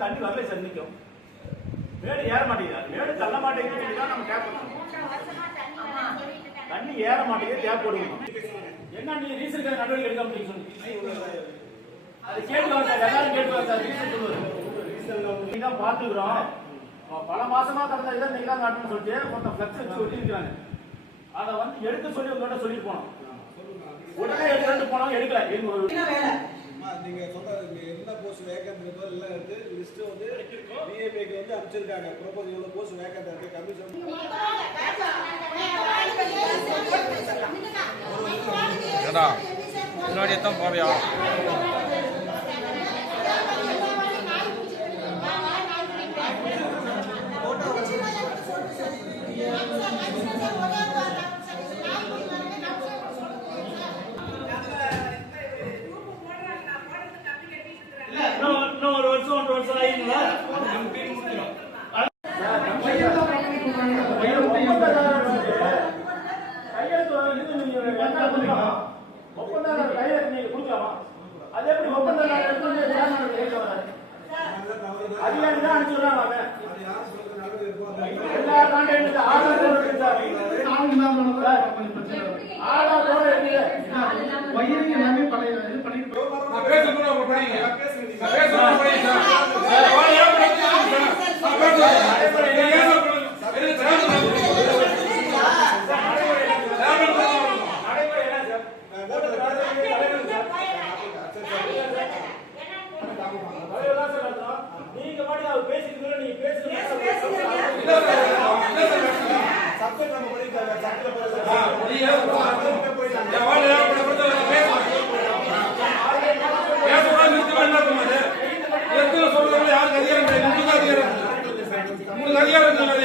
தண்ணி வரல சார் நிற்கும் மேடு ஏற மாட்டேங்குது மேடு தள்ள மாட்டேங்குது நம்ம டேப் தண்ணி ஏற மாட்டேங்குது டேப் போடுவோம் என்ன நீ ரீசன் நடவடிக்கை எடுக்க முடியும் சொல்லி அது கேட்டுவாங்க எல்லாரும் கேட்டுவாங்க சார் ரீசன் சொல்லுவாங்க நீங்க தான் பார்த்துக்கிறோம் பல மாசமா கடந்த இதை நீங்க தான் காட்டணும்னு சொல்லிட்டு மொத்தம் ஃபிளக்ஸ் வச்சு ஒட்டிருக்கிறாங்க அதை வந்து எடுக்க சொல்லி உங்கள்கிட்ட சொல்லி போனோம் உடனே எடுத்து போனோம் எடுக்கல நீங்க சொன்ன என்ன போஸ்ட் வேகன்ட் இருக்கோ எல்லாம் எடுத்து லிஸ்ட் வந்து டிஏபிக்கு வந்து அனுப்பிச்சிருக்காங்க ப்ரோபோஸ் எவ்வளவு போஸ்ட் வேகன்ட் இருக்கு கமிஷன் ஏடா முன்னாடி தான் போறியா ஒரு வருஷம் 1 வருஷம் ஆயிடுங்களா ஒப்பந்ததாரர் கையெழுத்து நீங்க கொடுக்கலாமா அதே எப்படி ஒப்பந்ததாரர் அதிகாரி தான் அனுப்பிச்சுடுறாங்க எல்லா கான்ட்ராக்ட் ஆதாரோட இருக்கு வயிறு எல்லாமே பழைய இது நீங்க பாடி அவர் பேசிட்டு நீங்க பேசுங்க சப்ஜெக்ட் நம்ம படிக்காத அதிகாரம்